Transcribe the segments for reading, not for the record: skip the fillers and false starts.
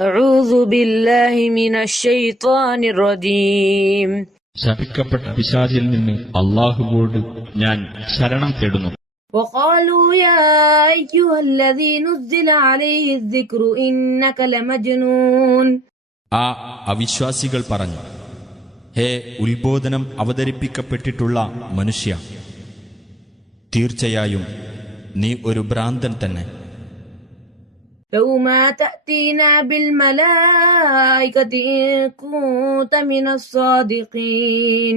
أعوذ بالله من الشيطان الرجيم. ശപിക്കപ്പെട്ട പിശാചിൽ നിന്ന് അല്ലാഹുവോട് ഞാൻ ശരണം തേടുന്നു. وقالوا يا أيها الذي نزل عليه الذكر إنك لمجنون. ആ അവിശ്വാസികൾ പറഞ്ഞു, ഹേ ഉത്ബോധനം അവതരിപ്പിക്കപ്പെട്ടിട്ടുള്ള മനുഷ്യ, തീർച്ചയായും നീ ഒരു ഭ്രാന്തൻ തന്നെ. لو ما تأتينا بالملائكة إن كنت من الصادقين.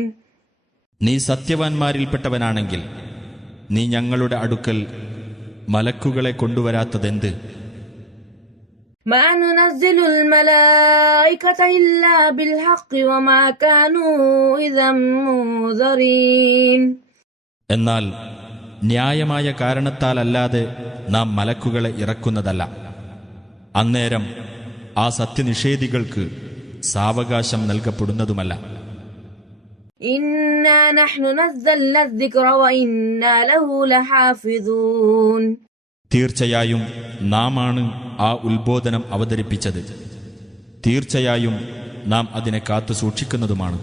നീ സത്യവാൻമാരിൽപ്പെട്ടവനാണെങ്കിൽ നീ ഞങ്ങളുടെ അടുക്കൽ മലക്കുകളെ കൊണ്ടുവരാത്തതെന്ത്? ما ننزل الملائكة إلا بالحق وما كانوا إذا منذرين. എന്നാൽ ന്യായമായ കാരണത്താലല്ലാതെ നാം മലക്കുകളെ ഇറക്കുന്നതല്ല. അന്നേരം ആ സത്യനിഷേധികൾക്ക് സാവകാശം നൽകപ്പെടുന്നതുമല്ല. إنا نحن نزلنا الذكر وإنا له لحافظون. തീർച്ചയായും നാമാണ് ആ ഉത്ബോധനം അവതരിപ്പിച്ചത്. തീർച്ചയായും നാം അതിനെ കാത്തു സൂക്ഷിക്കുന്നതുമാണ്.